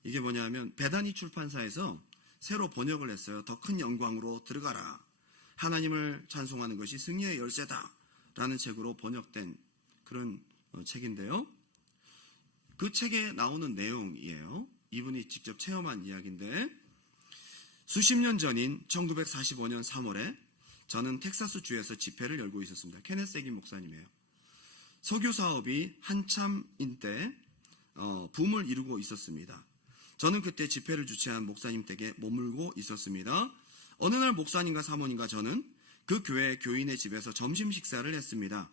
이게 뭐냐면 베다니 출판사에서 새로 번역을 했어요. 더 큰 영광으로 들어가라, 하나님을 찬송하는 것이 승리의 열쇠다 라는 책으로 번역된 그런 책인데요. 그 책에 나오는 내용이에요. 이분이 직접 체험한 이야기인데, 수십 년 전인 1945년 3월에 저는 텍사스주에서 집회를 열고 있었습니다. 케네스 해긴 목사님이에요. 석유 사업이 한참인 때 붐을 이루고 있었습니다. 저는 그때 집회를 주최한 목사님 댁에 머물고 있었습니다. 어느 날 목사님과 사모님과 저는 그 교회 교인의 집에서 점심 식사를 했습니다.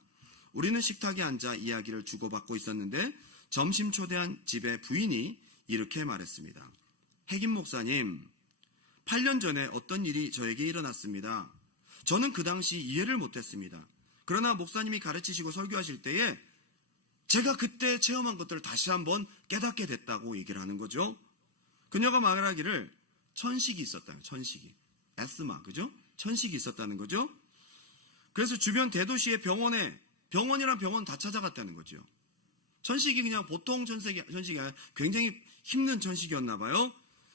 우리는 식탁에 앉아 이야기를 주고받고 있었는데 점심 초대한 집의 부인이 이렇게 말했습니다. 해긴 목사님, 8년 전에 어떤 일이 저에게 일어났습니다. 저는 그 당시 이해를 못했습니다. 그러나 목사님이 가르치시고 설교하실 때에 제가 그때 체험한 것들을 다시 한번 깨닫게 됐다고 얘기를 하는 거죠. 그녀가 말하기를 천식이 있었다는, 천식이. 에스마, 그죠? 천식이 있었다는 거죠. 그래서 주변 대도시의 병원이란 병원 다 찾아갔다는 거죠. 천식이 그냥 보통 천식이 아니라 굉장히 힘든 천식이었나 봐요.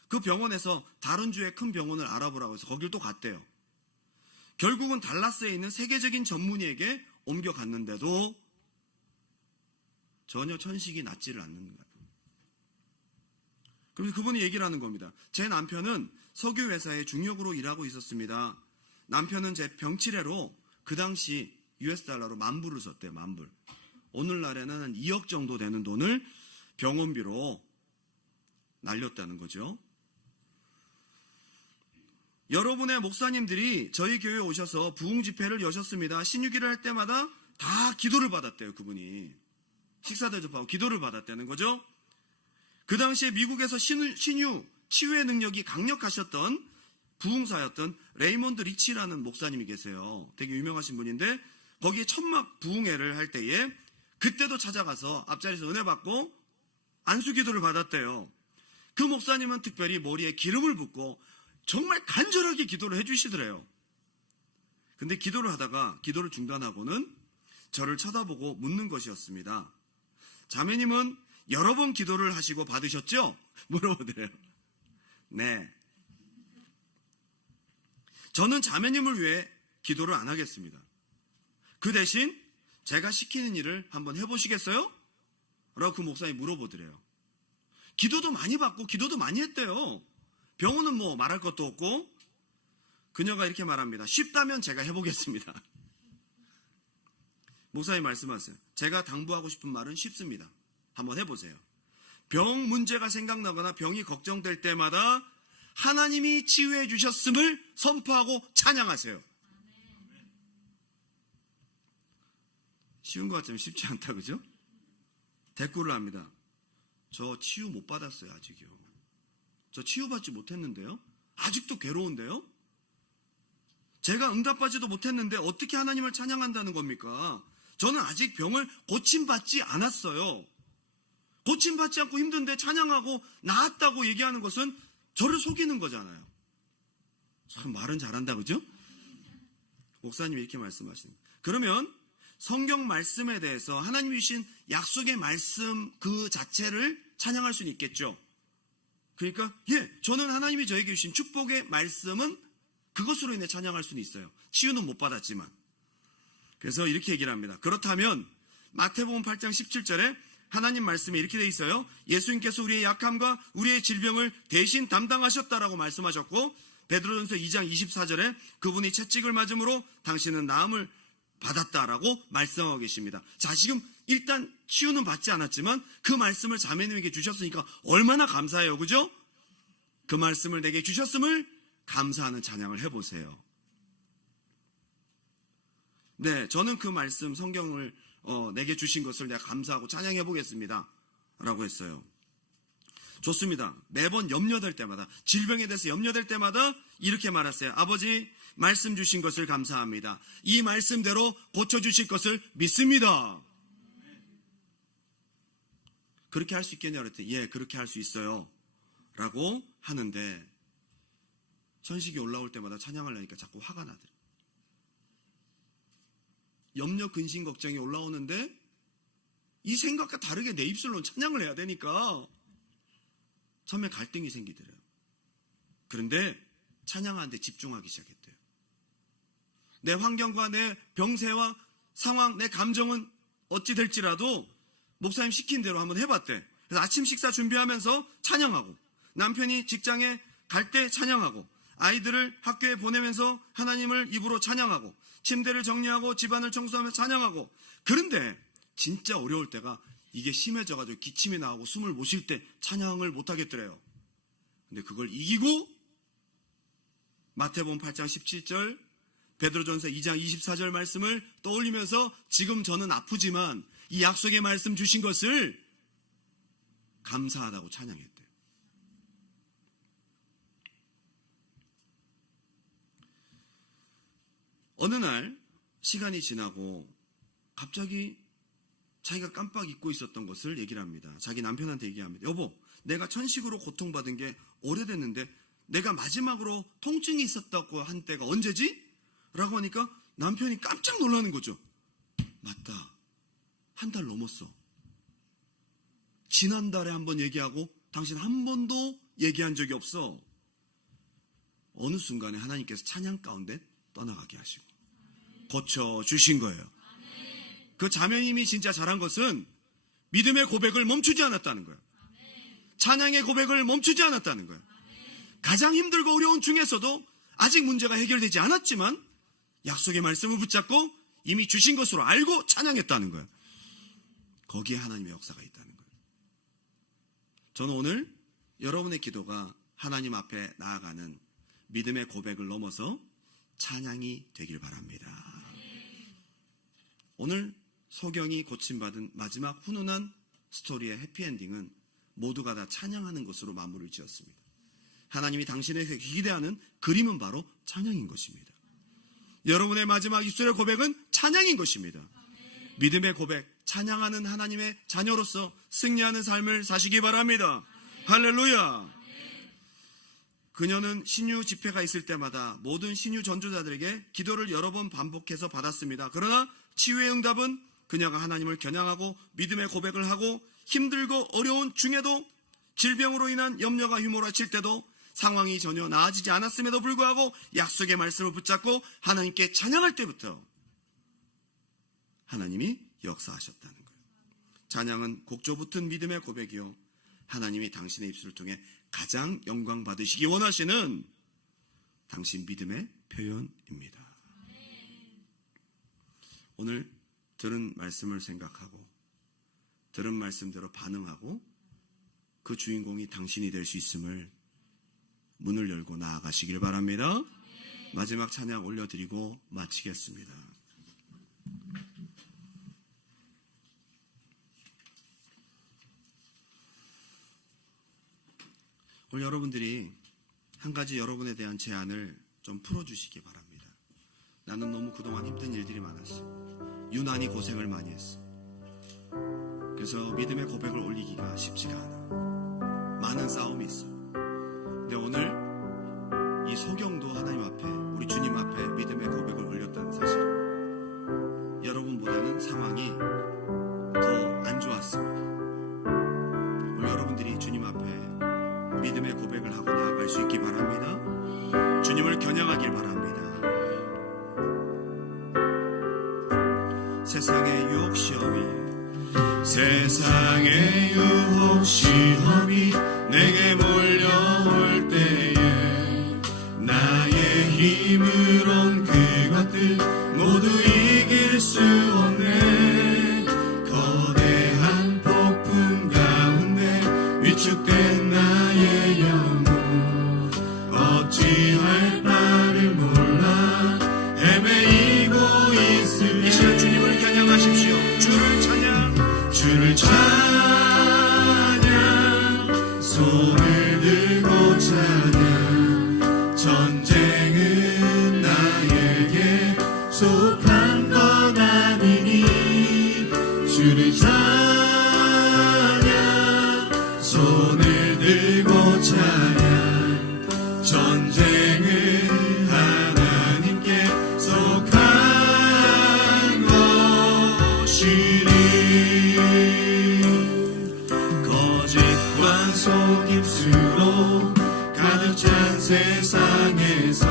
그 병원에서 다른 주의 큰 병원을 알아보라고 해서 거길 또 갔대요. 결국은 달라스에 있는 세계적인 전문의에게 옮겨갔는데도 전혀 천식이 낫지를 않는 거예요. 그래서 그분이 얘기를 하는 겁니다. 제 남편은 석유회사에 중역으로 일하고 있었습니다. 남편은 제 병치레로 그 당시 US 달러로 10,000불을 썼대요. 10,000불. 오늘날에는 한 2억 정도 되는 돈을 병원비로 날렸다는 거죠. 여러분의 목사님들이 저희 교회에 오셔서 부흥 집회를 여셨습니다. 신유기를 할 때마다 다 기도를 받았대요. 그분이 식사 대접하고 기도를 받았다는 거죠. 그 당시에 미국에서 신유 치유의 능력이 강력하셨던 부흥사였던 레이몬드 리치라는 목사님이 계세요. 되게 유명하신 분인데 거기에 천막 부흥회를 할 때에 그때도 찾아가서 앞자리에서 은혜 받고 안수기도를 받았대요. 그 목사님은 특별히 머리에 기름을 붓고 정말 간절하게 기도를 해주시더래요. 근데 기도를 하다가 기도를 중단하고는 저를 쳐다보고 묻는 것이었습니다. 자매님은 여러 번 기도를 하시고 받으셨죠? 물어보더래요. 네. 저는 자매님을 위해 기도를 안 하겠습니다. 그 대신 제가 시키는 일을 한번 해보시겠어요? 라고 그 목사님이 물어보더래요. 기도도 많이 받고 기도도 많이 했대요. 병원은 뭐 말할 것도 없고. 그녀가 이렇게 말합니다. 쉽다면 제가 해보겠습니다. 목사님 말씀하세요. 제가 당부하고 싶은 말은 쉽습니다. 한번 해보세요. 병 문제가 생각나거나 병이 걱정될 때마다 하나님이 치유해 주셨음을 선포하고 찬양하세요. 쉬운 것 같지만 쉽지 않다, 그죠? 댓글을 합니다. 저 치유 못 받았어요, 아직요. 저 치유받지 못했는데요. 아직도 괴로운데요. 제가 응답받지도 못했는데 어떻게 하나님을 찬양한다는 겁니까? 저는 아직 병을 고침받지 않았어요. 고침받지 않고 힘든데 찬양하고 나았다고 얘기하는 것은 저를 속이는 거잖아요. 참 말은 잘한다, 그죠? 목사님이 이렇게 말씀하십니다. 그러면 성경 말씀에 대해서 하나님이 주신 약속의 말씀 그 자체를 찬양할 수는 있겠죠. 그러니까 저는 하나님이 저에게 주신 축복의 말씀은 그것으로 인해 찬양할 수는 있어요. 치유는 못 받았지만. 그래서 이렇게 얘기를 합니다. 그렇다면 마태복음 8장 17절에 하나님 말씀에 이렇게 돼 있어요. 예수님께서 우리의 약함과 우리의 질병을 대신 담당하셨다라고 말씀하셨고, 베드로전서 2장 24절에 그분이 채찍을 맞음으로 당신은 나음을 받았다라고 말씀하고 계십니다. 자, 지금 일단 치유는 받지 않았지만 그 말씀을 자매님에게 주셨으니까 얼마나 감사해요, 그죠? 그 말씀을 내게 주셨음을 감사하는 찬양을 해보세요. 네, 저는 그 말씀 성경을 내게 주신 것을 내가 감사하고 찬양해 보겠습니다 라고 했어요. 좋습니다. 매번 염려될 때마다, 질병에 대해서 염려될 때마다 이렇게 말했어요. 아버지, 말씀 주신 것을 감사합니다. 이 말씀대로 고쳐주실 것을 믿습니다. 그렇게 할 수 있겠냐 그랬더니 예, 그렇게 할 수 있어요 라고 하는데, 천식이 올라올 때마다 찬양하려니까 자꾸 화가 나더라고요. 염려, 근심, 걱정이 올라오는데 이 생각과 다르게 내 입술로 찬양을 해야 되니까 처음에 갈등이 생기더래요. 그런데 찬양하는데 집중하기 시작했대요. 내 환경과 내 병세와 상황, 내 감정은 어찌 될지라도 목사님 시킨 대로 한번 해봤대. 그래서 아침 식사 준비하면서 찬양하고, 남편이 직장에 갈 때 찬양하고, 아이들을 학교에 보내면서 하나님을 입으로 찬양하고, 침대를 정리하고 집안을 청소하며 찬양하고. 그런데 진짜 어려울 때가 이게 심해져가지고 기침이 나오고 숨을 못 쉴 때 찬양을 못 하겠더래요. 근데 그걸 이기고 마태복음 8장 17절, 베드로전서 2장 24절 말씀을 떠올리면서 지금 저는 아프지만 이 약속의 말씀 주신 것을 감사하다고 찬양했대요. 어느 날 시간이 지나고 갑자기 자기가 깜빡 잊고 있었던 것을 얘기를 합니다. 자기 남편한테 얘기합니다. 여보, 내가 천식으로 고통받은 게 오래됐는데 내가 마지막으로 통증이 있었다고 한 때가 언제지? 라고 하니까 남편이 깜짝 놀라는 거죠. 맞다, 한 달 넘었어. 지난달에 한번 얘기하고 당신 한 번도 얘기한 적이 없어. 어느 순간에 하나님께서 찬양 가운데 떠나가게 하시고 고쳐주신 거예요. 그 자매님이 진짜 잘한 것은 믿음의 고백을 멈추지 않았다는 거예요. 찬양의 고백을 멈추지 않았다는 거예요. 가장 힘들고 어려운 중에서도 아직 문제가 해결되지 않았지만 약속의 말씀을 붙잡고 이미 주신 것으로 알고 찬양했다는 거예요. 거기에 하나님의 역사가 있다는 거예요. 저는 오늘 여러분의 기도가 하나님 앞에 나아가는 믿음의 고백을 넘어서 찬양이 되길 바랍니다. 오늘 소경이 고침받은 마지막 훈훈한 스토리의 해피엔딩은 모두가 다 찬양하는 것으로 마무리를 지었습니다. 하나님이 당신에게 기대하는 그림은 바로 찬양인 것입니다. 여러분의 마지막 입술의 고백은 찬양인 것입니다. 믿음의 고백, 찬양하는 하나님의 자녀로서 승리하는 삶을 사시기 바랍니다. 할렐루야. 그녀는 신유 집회가 있을 때마다 모든 신유 전도자들에게 기도를 여러 번 반복해서 받았습니다. 그러나 치유의 응답은 그녀가 하나님을 겨냥하고 믿음의 고백을 하고 힘들고 어려운 중에도 질병으로 인한 염려가 휘몰아칠 때도 상황이 전혀 나아지지 않았음에도 불구하고 약속의 말씀을 붙잡고 하나님께 찬양할 때부터 하나님이 역사하셨다는 거예요. 찬양은 곡조 붙은 믿음의 고백이요, 하나님이 당신의 입술을 통해 가장 영광 받으시기 원하시는 당신 믿음의 표현입니다. 오늘 들은 말씀을 생각하고 들은 말씀대로 반응하고 그 주인공이 당신이 될 수 있음을 문을 열고 나아가시길 바랍니다. 마지막 찬양 올려드리고 마치겠습니다. 오늘 여러분들이 한 가지 여러분에 대한 제안을 좀 풀어주시기 바랍니다. 나는 너무 그동안 힘든 일들이 많았어. 유난히 고생을 많이 했어. 그래서 믿음의 고백을 올리기가 쉽지가 않아. 많은 싸움이 있어. 근데 오늘 이 소경도 하나님 앞에, 우리 주님 앞에 믿음의 고백을 올렸다는 사실, 여러분보다는 상황이 더 안 좋았습니다. 오늘 여러분들이 주님 앞에 믿음의 고백을 하고 나아갈 수 있기 바랍니다. 주님을 겨냥하길 바랍니다. 세상의 유혹 시험이 내게 몰려올 때에 나의 힘으론 그것들 모두 이길 수 없네. 거대한 폭풍 가운데 위축된 나의 영혼 어찌할 바를 몰라 헤매이고 있으니 이 시간 주님을 찬양하십시오. 주를 찬양 손을 들고 찬양 전쟁은 나에게 속한 것 아니니 주를 찬양 손을 들고 찬양 전쟁은 하나님께 속한 것이니 거짓과 속임수로 가득 찬 세상에서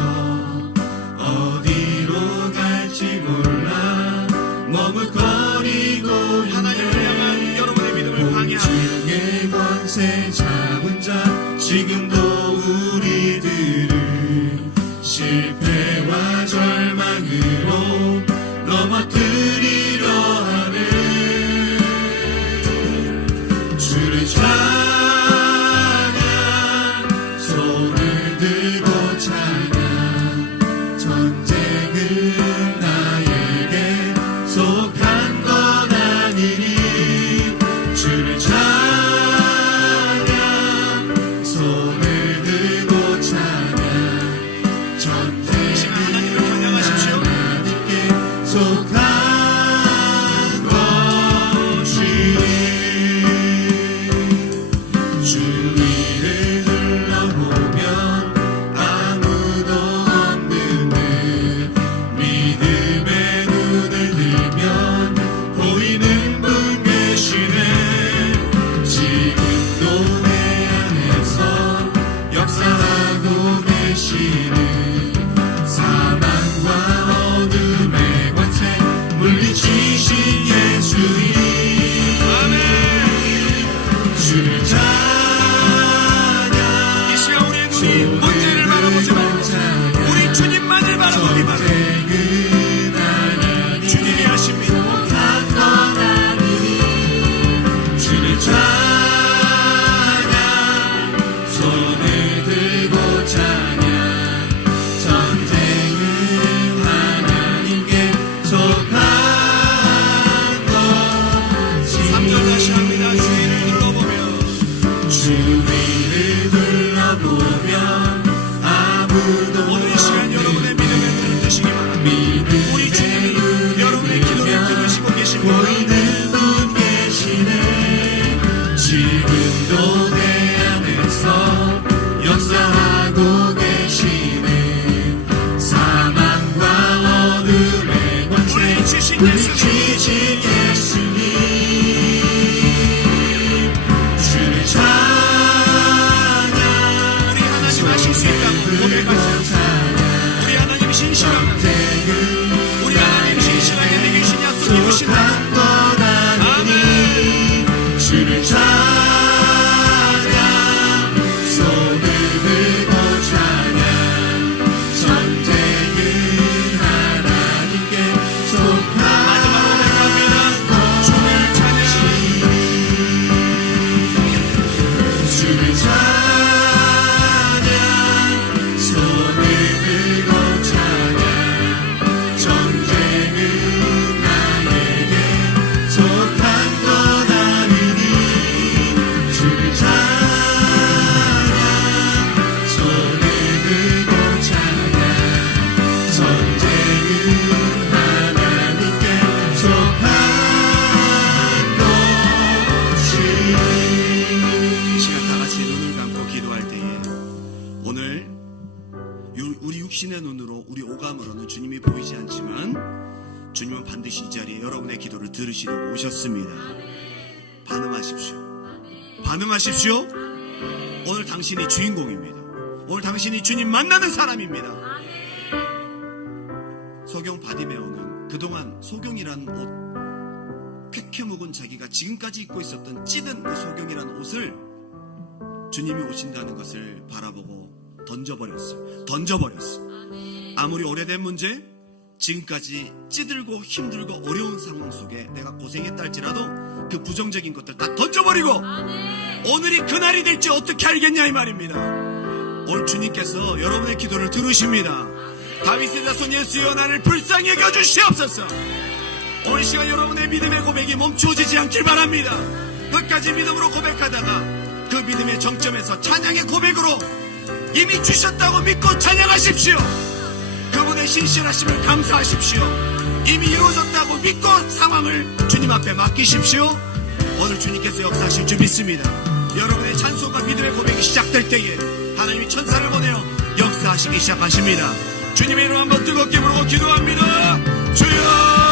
어디로 갈지 몰라 머뭇거리고 하나님을 향한 여러분의 믿음을 방해합니다. 공중의 권세 잡은 자 지금도 우리들을 실패와 절망으로 넘어뜨리려 하네. 주를 찬양 손을 들고 찬양 전쟁은 나에게 속한 것 아니니 주를 찬양 손을 들고 찬양 전쟁은 하나님께 속한 주위를 둘러보면 아무도 없는데 믿음의 눈을 들면 보이는 분 계시네. 지금도 내 안에서 역사하고 계시는 사망과 어둠의 권세 물리치신 예수님 주를 문제를 바라보지만 우리 주님만을 바라보기만 주님이 하십니다. 주를 찬양 손을 들고 찬양 전쟁은 하나님께 속한 것이 3절 다시 합니다. 주위를 둘러보면 오늘 이 시간 여러분의 믿음의 눈을 뜨시기 바랍니다. 우리 주님이 여러분의 기도를 들으시고 계십니다. 보이는 분 계시네. 지금도 내 안에서 역사하고 계시네. 사망과 어둠의 권세 물리치신 예수님 주를 찬양 우리 하나님 하실 수 있다고 고백하세요. 우리 하나님 신실하다. 우리 하나님 신실하게 내게 주신 약속 이루신다. 아멘. 주를 찬양 손을 들고 찬양 전쟁은 하나님께 속한 마지막으로 고백합니다. 주를 찬양 주를 찬양 손을 들고 찬양 전쟁은 나에게 속한 것 아니니 주를 찬양 손을 들고 찬양 전쟁은 하나님께 속한 것이 시간 다 같이 눈을 감고 기도할 때에 오늘 우리 육신의 눈으로 우리 오감으로는 주님이 보이지 않지만 주님은 반드시 이 자리에 여러분의 기도를 들으시려고 오셨습니다. 반응하십시오. 반응하십시오. 오늘 당신이 주인공입니다. 오늘 당신이 주님 만나는 사람입니다. 소경 바디메오는 그동안 소경이라는 옷 쾌쾌 묵은 자기가 지금까지 입고 있었던 찌든 그 소경이라는 옷을 주님이 오신다는 것을 바라보고 던져버렸어. 아무리 오래된 문제, 지금까지 찌들고 힘들고 어려운 상황 속에 내가 고생했다 할지라도 그 부정적인 것들 다 던져버리고 오늘이 그날이 될지 어떻게 알겠냐 이 말입니다. 오늘 주님께서 여러분의 기도를 들으십니다. 다윗의 자손 예수여 나를 불쌍히 여겨주시옵소서. 오늘 시간 여러분의 믿음의 고백이 멈춰지지 않길 바랍니다. 끝까지 믿음으로 고백하다가 그 믿음의 정점에서 찬양의 고백으로 이미 주셨다고 믿고 찬양하십시오. 그분의 신실하심을 감사하십시오. 이미 이루어졌다고 믿고 상황을 주님 앞에 맡기십시오. 오늘 주님께서 역사하실 줄 믿습니다. 여러분의 찬송과 믿음의 고백이 시작될 때에 하나님이 천사를 보내어 역사하시기 시작하십니다. 주님의 이름 한번 뜨겁게 부르고 기도합니다. 주여